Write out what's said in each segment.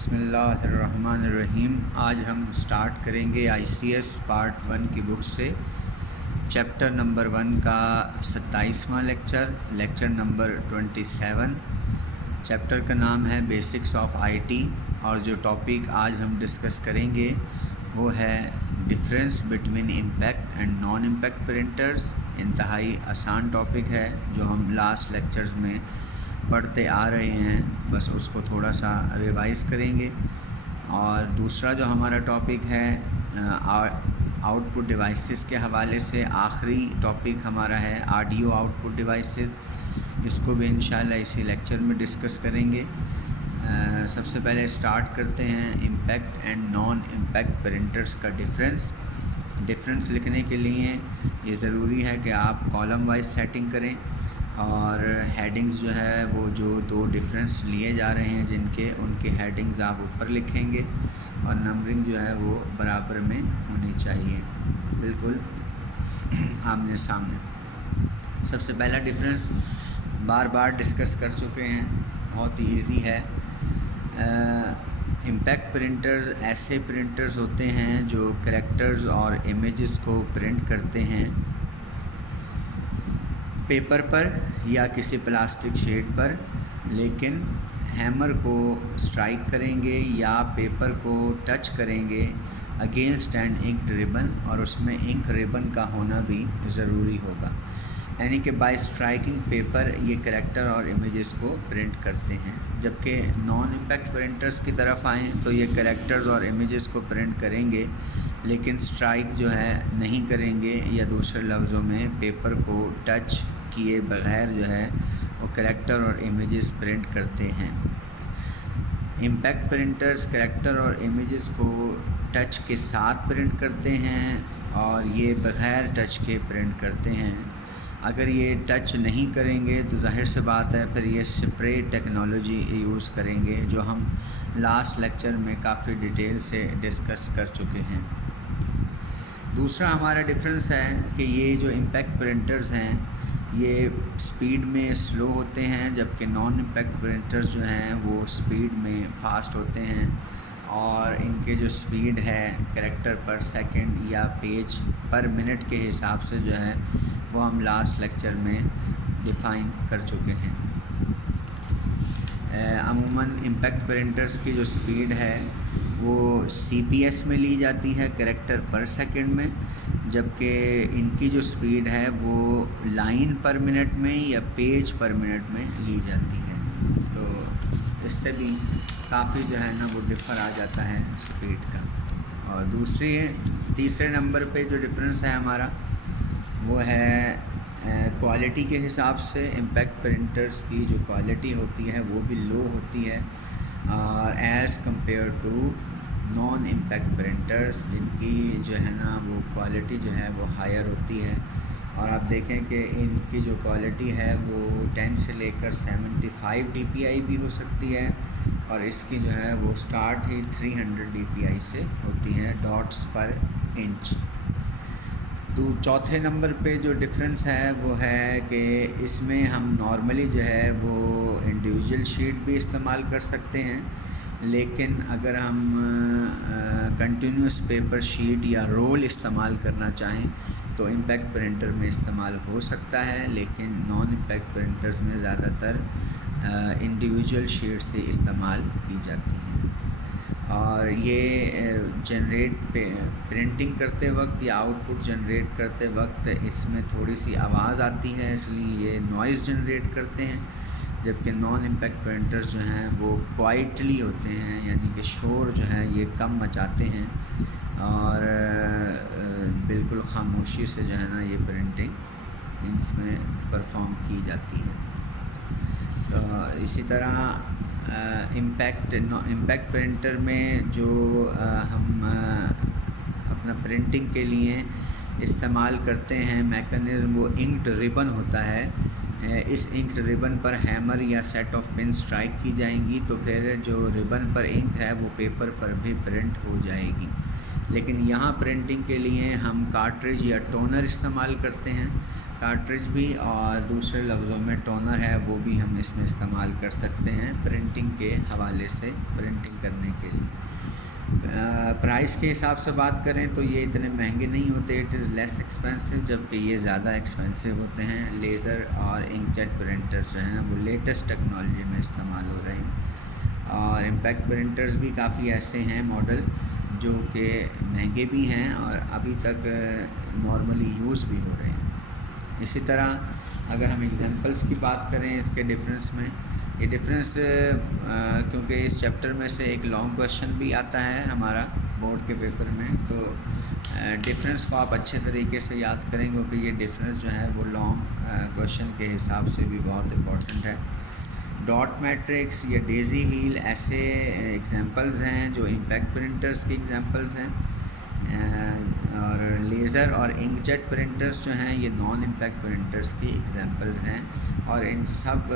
بسم اللہ الرحمن الرحیم۔ آج ہم سٹارٹ کریں گے ICS پارٹ 1 کی بک سے چیپٹر نمبر 1 کا 27واں لیکچر نمبر 27۔ چیپٹر کا نام ہے بیسکس آف IT اور جو ٹاپک آج ہم ڈسکس کریں گے وہ ہے difference between impact and non impact printers. انتہائی آسان ٹاپک ہے جو ہم لاسٹ لیکچرز میں پڑھتے آ رہے ہیں، بس اس کو تھوڑا سا ریوائز کریں گے۔ اور دوسرا جو ہمارا ٹاپک ہے آؤٹ پٹ ڈیوائسز کے حوالے سے، آخری ٹاپک ہمارا ہے آڈیو آؤٹ پٹ ڈیوائسز۔ اس کو بھی انشاءاللہ اسی لیکچر میں ڈسکس کریں گے۔ سب سے پہلے سٹارٹ کرتے ہیں impact and non impact printers کا ڈفرینس لکھنے کے لیے یہ ضروری ہے کہ آپ کالم وائز سیٹنگ کریں، اور ہیڈنگز جو ہے وہ جو دو ڈفرینس لیے جا رہے ہیں ان کے ہیڈنگز آپ اوپر لکھیں گے، اور نمبرنگ جو ہے وہ برابر میں ہونی چاہیے، بالکل آمنے سامنے۔ سب سے پہلا ڈفرینس بار بار ڈسکس کر چکے ہیں، بہت ہی ایزی ہے۔ امپیکٹ پرنٹرز ایسے پرنٹرز ہوتے ہیں جو کریکٹرز اور امیجز کو پرنٹ کرتے ہیں پیپر پر یا کسی پلاسٹک شیٹ پر، لیکن ہیمر کو سٹرائک کریں گے یا پیپر کو ٹچ کریں گے اگینسٹ این انکڈ ربن، اور اس میں انک ربن کا ہونا بھی ضروری ہوگا، یعنی کہ بائی سٹرائکنگ پیپر یہ کریکٹر اور امیجز کو پرنٹ کرتے ہیں۔ جبکہ نان امپیکٹ پرنٹرز کی طرف آئیں تو یہ کریکٹرز اور امیجز کو پرنٹ کریں گے لیکن سٹرائک جو ہے نہیں کریں گے، یا دوسرے لفظوں میں پیپر کو ٹچ کیے بغیر جو ہے وہ کریکٹر اور امیجز پرنٹ کرتے ہیں۔ امپیکٹ پرنٹرز کریکٹر اور امیجز کو ٹچ کے ساتھ پرنٹ کرتے ہیں، اور یہ بغیر ٹچ کے پرنٹ کرتے ہیں۔ اگر یہ ٹچ نہیں کریں گے تو ظاہر سی بات ہے پھر یہ اسپرے ٹیکنالوجی یوز کریں گے، جو ہم لاسٹ لیکچر میں کافی ڈیٹیل سے ڈسکس کر چکے ہیں۔ دوسرا ہمارا ڈفرینس ہے کہ یہ جو امپیکٹ پرنٹرز ہیں یہ سپیڈ میں سلو ہوتے ہیں، جبکہ نان امپیکٹ پرنٹرز جو ہیں وہ سپیڈ میں فاسٹ ہوتے ہیں، اور ان کے جو سپیڈ ہے کریکٹر پر سیکنڈ یا پیج پر منٹ کے حساب سے جو ہے وہ ہم لاسٹ لیکچر میں ڈیفائن کر چکے ہیں۔ عموماً امپیکٹ پرنٹرز کی جو سپیڈ ہے وہ CPS میں لی جاتی ہے، کریکٹر پر سیکنڈ میں، جبکہ ان کی جو سپیڈ ہے وہ لائن پر منٹ میں یا پیج پر منٹ میں لی جاتی ہے۔ تو اس سے بھی کافی جو ہے نا وہ ڈفر آ جاتا ہے سپیڈ کا۔ اور تیسرے نمبر پہ جو ڈفرینس ہے ہمارا وہ ہے کوالٹی کے حساب سے۔ امپیکٹ پرنٹرز کی جو کوالٹی ہوتی ہے وہ بھی لو ہوتی ہے، اور as compare to non impact printers جن کی جو ہے نا وہ کوالٹی جو ہے وہ ہائر ہوتی ہے۔ اور آپ دیکھیں کہ ان کی جو کوالٹی ہے وہ 10 سے لے کر 75 DPI بھی ہو سکتی ہے، اور اس کی جو ہے وہ سٹارٹ ہی 300 DPI سے ہوتی ہے، ڈاٹس پر انچ۔ چوتھے نمبر پہ جو ڈفرینس ہے وہ ہے کہ اس میں ہم نارملی جو ہے وہ انڈیویجول شیٹ بھی استعمال کر سکتے ہیں، لیکن اگر ہم کنٹینیوس پیپر شیٹ یا رول استعمال کرنا چاہیں تو امپیکٹ پرنٹر میں استعمال ہو سکتا ہے، لیکن نان امپیکٹ پرنٹرز میں زیادہ تر انڈیویجول شیٹ سے استعمال کی جاتی ہیں۔ اور یہ پرنٹنگ کرتے وقت یا آؤٹ پٹ جنریٹ کرتے وقت اس میں تھوڑی سی آواز آتی ہے، اس لیے یہ نوائز جنریٹ کرتے ہیں، جبکہ نان امپیکٹ پرنٹرز جو ہیں وہ کوائٹلی ہوتے ہیں، یعنی کہ شور جو ہے یہ کم مچاتے ہیں، اور بالکل خاموشی سے جو ہے نا یہ پرنٹنگ اس میں پرفارم کی جاتی ہے۔ تو اسی طرح امپیکٹ پرنٹر میں جو ہم اپنا پرنٹنگ کے لیے استعمال کرتے ہیں میکانزم وہ انکڈ ربن ہوتا ہے۔ اس انکڈ ربن پر ہیمر یا سیٹ آف پن سٹرائک کی جائیں گی تو پھر جو ربن پر انک ہے وہ پیپر پر بھی پرنٹ ہو جائے گی، لیکن یہاں پرنٹنگ کے لیے ہم کارٹریج یا ٹونر استعمال کرتے ہیں۔ کارٹریج بھی، اور دوسرے لفظوں میں ٹونر ہے وہ بھی ہم اس میں استعمال کر سکتے ہیں پرنٹنگ کے حوالے سے، پرنٹنگ کرنے کے لیے۔ پرائس کے حساب سے بات کریں تو یہ اتنے مہنگے نہیں ہوتے، اٹ از لیس ایکسپینسو، جبکہ یہ زیادہ ایکسپینسو ہوتے ہیں۔ لیزر اور انک جیٹ پرنٹرز جو ہیں وہ لیٹسٹ ٹیکنالوجی میں استعمال ہو رہے ہیں، اور امپیکٹ پرنٹرز بھی کافی ایسے ہیں ماڈل جو کہ مہنگے بھی ہیں اور ابھی تک نارملی یوز بھی ہو رہے ہیں۔ اسی طرح اگر ہم ایگزامپلس کی بات کریں اس کے ڈفرینس میں، یہ ڈفرینس کیونکہ اس چیپٹر میں سے ایک لانگ کویشچن بھی آتا ہے ہمارا بورڈ کے پیپر میں، تو ڈفرینس کو آپ اچھے طریقے سے یاد کریں کیونکہ یہ ڈفرینس جو ہے وہ لانگ کویشچن کے حساب سے بھی بہت امپورٹنٹ ہے۔ ڈاٹ میٹرکس یا ڈیزی ویل ایسے ایگزامپلز ہیں جو امپیکٹ پرنٹرز کی ایگزامپلز ہیں، اور لیزر اور انک جیٹ پرنٹرز جو ہیں یہ نان امپیکٹ پرنٹرز کی ایگزامپلز ہیں، اور ان سب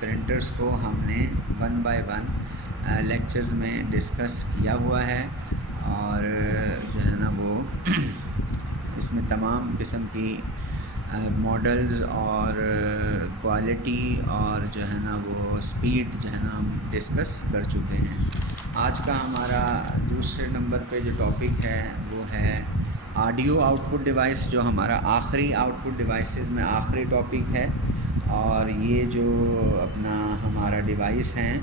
پرنٹرز کو ہم نے 1 بائی 1 لیکچرز میں ڈسکس کیا ہوا ہے، اور جو ہے نا وہ اس میں تمام قسم کی ماڈلز اور کوالٹی اور جو ہے نا وہ سپیڈ جو ہے نا ہم ڈسکس کر چکے ہیں۔ آج کا ہمارا دوسرے نمبر پہ جو ٹاپک ہے وہ ہے آڈیو آؤٹ پٹ ڈیوائس، جو ہمارا آخری آؤٹ پٹ ڈیوائسز میں آخری ٹاپک ہے، اور یہ جو اپنا ہمارا ڈیوائس ہیں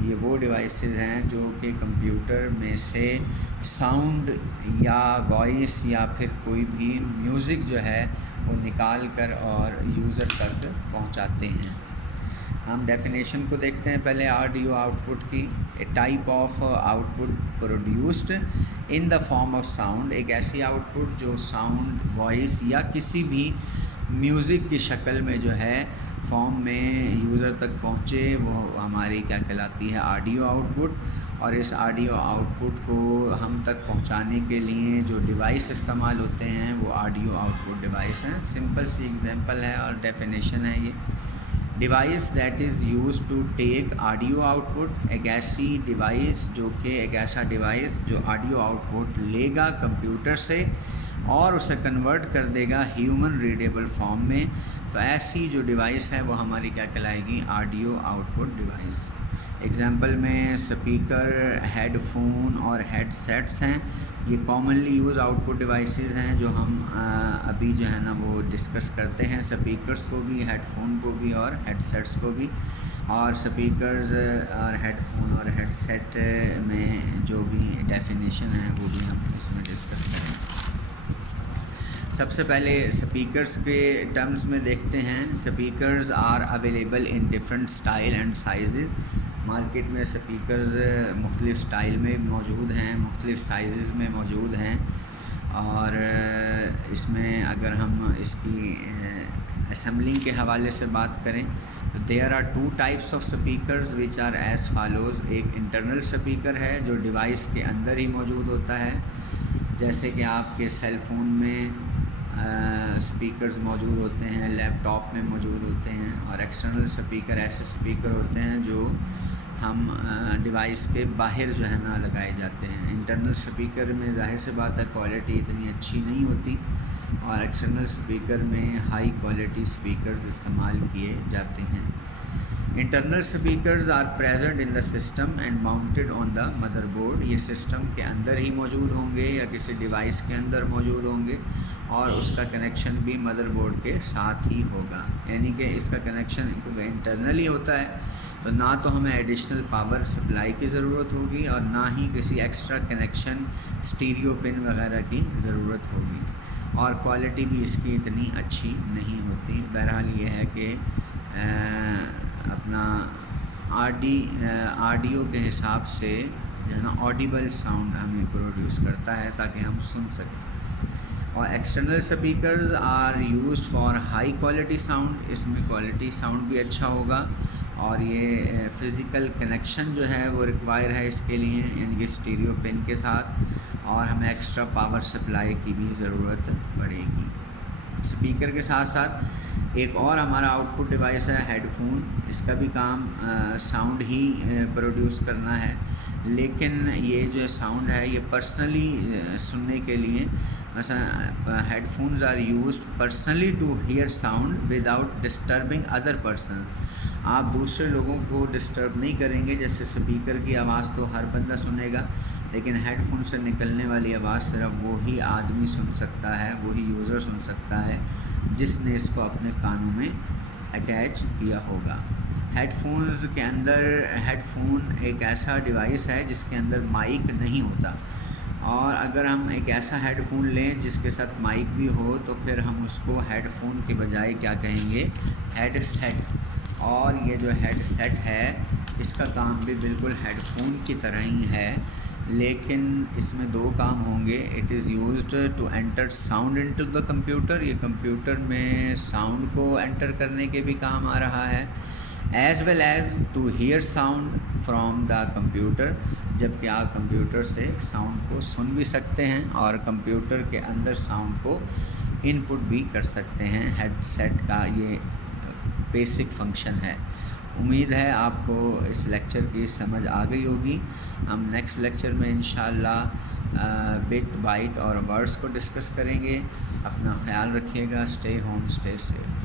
یہ وہ ڈیوائسز ہیں جو کہ کمپیوٹر میں سے ساؤنڈ یا وائس یا پھر کوئی بھی میوزک جو ہے وہ نکال کر اور یوزر تک پہنچاتے ہیں۔ ہم ڈیفینیشن کو دیکھتے ہیں پہلے آڈیو آؤٹ پٹ کی۔ اے type of out put produced in the form of sound, ایک ایسی آؤٹ پٹ جو ساؤنڈ، وائس یا کسی بھی میوزک کی شکل میں جو ہے فارم میں یوزر تک پہنچے، وہ ہماری کیا کہلاتی ہے آڈیو آؤٹ پٹ۔ اور اس آڈیو آؤٹ پٹ کو ہم تک پہنچانے کے لیے جو ڈیوائس استعمال ہوتے ہیں وہ آڈیو آؤٹ پٹ ڈیوائس ہیں۔ سمپل سی ایگزامپل ہے اور ڈیفینیشن ہے یہ، device that is used to take audio output, ایک ایسی ڈیوائس جو کہ ایک ایسا ڈیوائس جو آڈیو آؤٹ پٹ لے گا کمپیوٹر سے اور اسے کنورٹ کر دے گا ہیومن ریڈیبل فارم میں، تو ایسی جو ڈیوائس ہے وہ ہماری کیا کہلائے گی audio output device. Example میں سپیکر، ہیڈ فون اور ہیڈ سیٹس ہیں، یہ commonly use out put devices ہیں جو ہم ابھی جو ہے نا وہ ڈسکس کرتے ہیں، سپیکرز کو بھی، ہیڈ فون کو بھی اور ہیڈ سیٹس کو بھی۔ اور سپیکرز اور ہیڈ فون اور ہیڈ سیٹ میں جو بھی ڈیفینیشن ہے وہ بھی ہم اس میں ڈسکس کریں گے۔ سب سے پہلے سپیکرز کے ٹرمز میں دیکھتے ہیں۔ Speakers are available in different style and sizes, market میں سپیکرز مختلف سٹائل میں موجود ہیں، مختلف سائزز میں موجود ہیں، اور اس میں اگر ہم اس کی اسمبلنگ کے حوالے سے بات کریں تو there are 2 types of speakers which are as follows. ایک انٹرنل سپیکر ہے جو ڈیوائس کے اندر ہی موجود ہوتا ہے، جیسے کہ آپ کے سیل فون میں سپیکرز موجود ہوتے ہیں، لیپ ٹاپ میں موجود ہوتے ہیں، اور ایکسٹرنل سپیکر ایسے سپیکر ہوتے ہیں جو ہم ڈیوائس کے باہر جو ہے نا لگائے جاتے ہیں۔ انٹرنل سپیکر میں ظاہر سے بات ہے کوالٹی اتنی اچھی نہیں ہوتی، اور ایکسٹرنل سپیکر میں ہائی کوالٹی سپیکرز استعمال کیے جاتے ہیں۔ Internal speakers are present in the system and mounted on the motherboard, یہ سسٹم کے اندر ہی موجود ہوں گے یا کسی ڈیوائس کے اندر موجود ہوں گے، اور اس کا کنیکشن بھی مدر بورڈ کے ساتھ ہی ہوگا، یعنی کہ اس کا کنیکشن کیونکہ انٹرنلی ہوتا ہے تو نہ تو ہمیں ایڈیشنل پاور سپلائی کی ضرورت ہوگی اور نہ ہی کسی ایکسٹرا کنیکشن اسٹیریو پن وغیرہ کی ضرورت ہوگی، اور کوالٹی بھی اس کی اتنی اچھی نہیں ہوتی۔ بہرحال یہ ہے کہ اپنا آڈیو کے حساب سے جو ہے نا آڈیبل ساؤنڈ ہمیں پروڈیوس کرتا ہے تاکہ ہم سن سکیں۔ اور external speakers are used for high quality sound, اس میں کوالٹی ساؤنڈ بھی اچھا ہوگا، اور یہ فزیکل کنیکشن جو ہے وہ ریکوائر ہے اس کے لیے، یعنی کہ اسٹیریو پن کے ساتھ، اور ہمیں ایکسٹرا پاور سپلائی کی بھی ضرورت پڑے گی۔ اسپیکر کے ساتھ ساتھ ایک اور ہمارا آؤٹ پٹ ڈیوائس ہے ہیڈ فون. اس کا بھی کام ساؤنڈ ہی پروڈیوس کرنا ہے، لیکن یہ جو ساؤنڈ ہے یہ پرسنلی سننے کے لیے. مثلا headphones are used personally to hear sound without disturbing other persons. آپ دوسرے لوگوں کو ڈسٹرب نہیں کریں گے. جیسے اسپیکر کی آواز تو ہر بندہ سنے گا، لیکن ہیڈ فون سے نکلنے والی آواز صرف وہی آدمی سن سکتا ہے، وہی یوزر سن سکتا ہے جس نے اس کو اپنے کانوں میں اٹیچ کیا ہوگا. ہیڈ فونز کے اندر ہیڈ فون ایک ایسا ڈیوائس ہے جس کے اندر مائک نہیں ہوتا، اور اگر ہم ایک ایسا ہیڈ فون لیں جس کے ساتھ مائک بھی ہو تو پھر ہم اس کو ہیڈ فون کے بجائے کیا کہیں گے؟ Headset. اور یہ جو ہیڈ سیٹ ہے اس کا کام بھی بالکل ہیڈ فون کی طرح ہی ہے، لیکن اس میں دو کام ہوں گے. It is used to enter sound into the computer. یہ کمپیوٹر میں ساؤنڈ کو انٹر کرنے کے بھی کام آ رہا ہے، as well as to hear sound from the computer. جبکہ آپ کمپیوٹر سے ساؤنڈ کو سن بھی سکتے ہیں اور کمپیوٹر کے اندر ساؤنڈ کو ان پٹ بھی کر سکتے ہیں. ہیڈ سیٹ کا یہ بیسک فنکشن ہے. امید ہے آپ کو اس لیکچر کی سمجھ آ گئی ہوگی. ہم نیکسٹ لیکچر میں انشاءاللہ بٹ بائٹ اور ورڈز کو ڈسکس کریں گے. اپنا خیال رکھیے گا. Stay home, stay safe.